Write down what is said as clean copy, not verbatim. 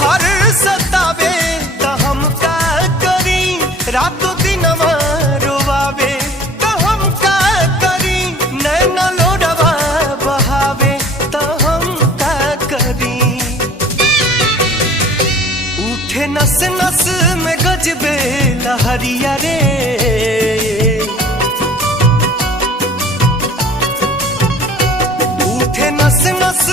तोहर सतावे त हम का करी, रातों दिन रोवावे त हम का करी, नैना लोडवा बहावे त हम का करी। उठे नस नस में गजबे लहरिया रे, उठे नस नस